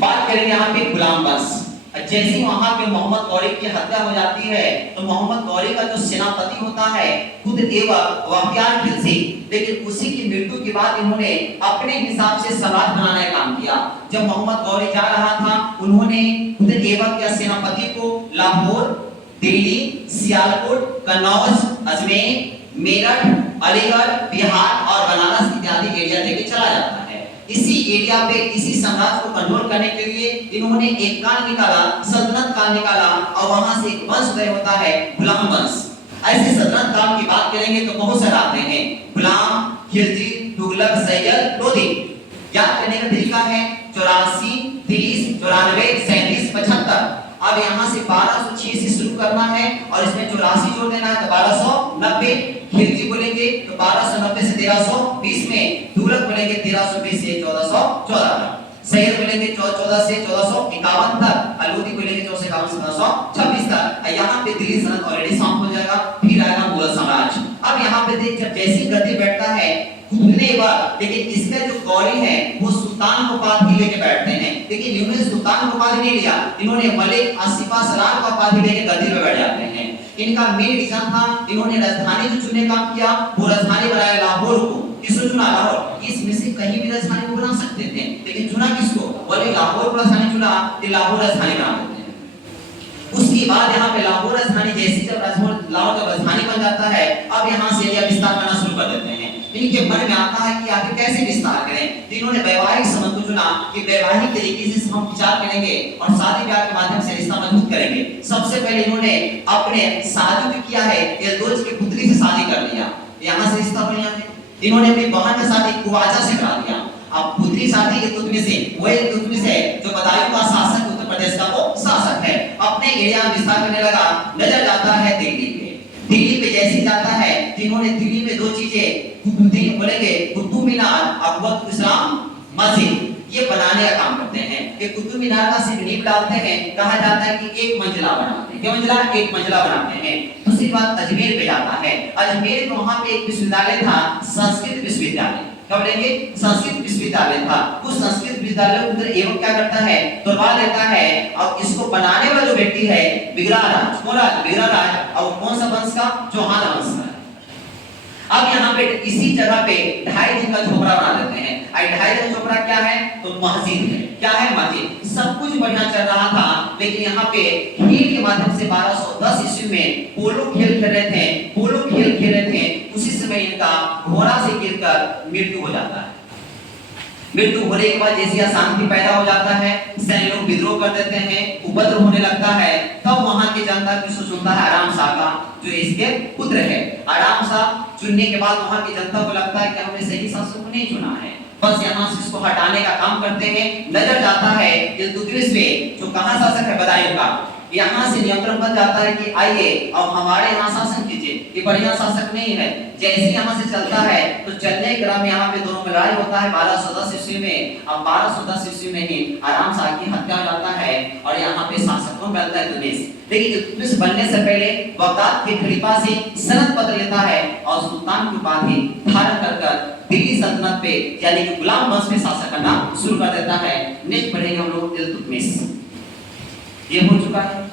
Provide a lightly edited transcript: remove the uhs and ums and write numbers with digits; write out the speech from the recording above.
बात करेंगे यहाँ पे गुलाम वंश। जैसे ही वहां पे मोहम्मद गौरी की हत्या हो जाती है तो मोहम्मद गौरी का जो सेनापति होता है खुद ऐबक बख्तियार खिलजी, लेकिन उसी की मृत्यु के बाद इन्होंने अपने हिसाब से सम्राट बनाने का काम किया। जब मोहम्मद गौरी जा रहा था उन्होंने खुद ऐबक के सेनापति को लाहौर, दिल्ली, सियालकोट, कन्नौज, अजमेर, मेरठ, अलीगढ़, बिहार और बनारस इत्यादि एरिया लेके चला जाता है। इसी एरिया पे इसी साम्राज्य को कंट्रोल करने के लिए इन्होंने एक काल निकाला, सल्तनत काल निकाला, और वहां से एक वंश तय होता है गुलाम वंश। ऐसे सल्तनत काल की बात करेंगे तो बहुत सारे आते हैं, गुलाम, खिलजी, तुगलक, सैयद, लोधी। याद करने का तरीका है 84, 30, 94, 37, 75। अब यहाँ से 1206 से शुरू करना है और इसमें 84 जोड़ देना है तो 1290। खिलजी बोलेंगे तो 1290 से 1320 में, तुगलक बोलेंगे 1320 से 1414, सैयद बोलेंगे 1414 से 1451 तक, लोधी बोलेंगे 1451 से 1426 तक। यहाँ पे दिल्ली सल्तनत ऑलरेडी समाप्त हो जाएगा, फिर आएगा मुगल साम्राज्य। अब यहाँ पे देख जब जैसी गद्दी बैठता है खुदने बार, लेकिन इसका जो गौरी है वो सुल्तान को उपाधि लेके बैठते हैं, लेकिन इन्होंने सुल्तान को उपाधि नहीं लिया, इन्होंने मलिक आसिफा सलाम का उपाधि लेके गद्दी पे बैठ जाते हैं। इनका मेन रीजन था, इन्होंने राजधानी जो चुनने का काम किया वो राजधानी बनाया लाहौर को। किसको चुना? लाहौर। इसमें से कहीं भी राजधानी को बना सकते थे, लेकिन चुना किसको? बोले लाहौर को राजधानी चुना, तो लाहौर राजधानी बना देते हैं। उसके बाद यहाँ पे लाहौर राजधानी जैसी जब लाहौर जब राजधानी बन जाता है, अब यहाँ से एरिया विस्तार करना शुरू कर देते हैं। इनके मन में आता है कि आखिर कैसे विस्तार करें, तो इन्होंने वैवाहिक संबंध को चुना कि वैवाहिक तरीके से हम विचार करेंगे और शादी ब्याह के माध्यम से रिश्ता मजबूत करेंगे। सबसे पहले इन्होंने अपने शादी जो किया है यल्दोज की पुत्री से शादी कर लिया, यहाँ से रिश्ता बन गया। इन्होंने अपनी बहन का शादी कुवाजा से करा दिया। अब पुत्री शादी इल्तुतमिश से, वो इल्तुतमिश है जो बदायूं का शासक, उत्तर प्रदेश का वो शासक है, अपने एरिया में विस्तार करने लगा। नजर जाता है दिल्ली पे, दिल्ली पे जैसे जाता है तो इन्होंने दिल्ली में दो चीजें बोलेंगे, कुतुब मीनार और वक्त इस्लाम मस्जिद, ये बनाने का काम करते हैं। कि कुतुब मीनार का सिर्फ नींव डालते हैं, कहा जाता है कि एक मंजिला बनाते हैं, क्या मंजिला? एक मंजिला बनाते हैं। दूसरी बात अजमेर पे जाता है, अजमेर में वहां पे एक विश्वविद्यालय था, संस्कृत विश्वविद्यालय। क्या बोलेंगे? संस्कृत विश्वविद्यालय था। उस संस्कृत विश्वविद्यालय को उधर एवं क्या करता है, तोड़वा लेता है, और इसको बनाने वाला जो व्यक्ति है बिगराराज, कौन राज? बिगराराज। और कौन सा वंश का? चौहान वंश का। अब यहाँ पे इसी जगह पे 2.5 दिन का झोपड़ा बना देते हैं। 2.5 दिन का झोपड़ा क्या है? तो मस्जिद है। क्या है? मस्जिद। सब कुछ बढ़िया चल रहा था, लेकिन यहाँ पे खेल के माध्यम से 1210 ईस्वी में पोलो खेल खेल रहे थे, पोलो खेल खेल रहे थे, उसी समय इनका घोड़ा से गिरकर मृत्यु हो जाता है। मृत्यु होने के बाद जैसे अशांति पैदा हो जाता है, सैन्य लोग विद्रोह कर देते हैं, उपद्रव होने लगता है, तब वहां की जनता किसको चुनता है? आराम शाह का, जो इसके पुत्र है। आराम शाह चुनने के बाद वहां की जनता को लगता है कि हमने सही शासक को नहीं चुना है, बस यहाँ से इसको हटाने का काम करते हैं। नजर जाता है इल्तुतमिश पे, जो कहां शासक है? बदायूं का। यहाँ से नियंत्रण बन जाता है कि आइए अब हमारे यहाँ शासन कीजिए, ये बढ़िया शासक नहीं है। जैसे यहाँ से चलता है तो चलने के क्रम में यहाँ पे दोनों में लड़ाई होता है 1210 ईस्वी में। अब 1210 ईस्वी में ही आराम शाह की हत्या हो जाता है और यहाँ पे शासक कौन बनता है? इल्तुतमिश। लेकिन इल्तुतमिश बनने से पहले बगदाद के खलीफा से सनद पत्र लेता है और सुल्तान की उपाधि धारण कर दिल्ली सल्तनत पे यानी कि गुलाम वंश में शासन करना शुरू कर देता है। नेक्स्ट पढ़ेंगे हम लोग इल्तुतमिश। ये हो चुका है।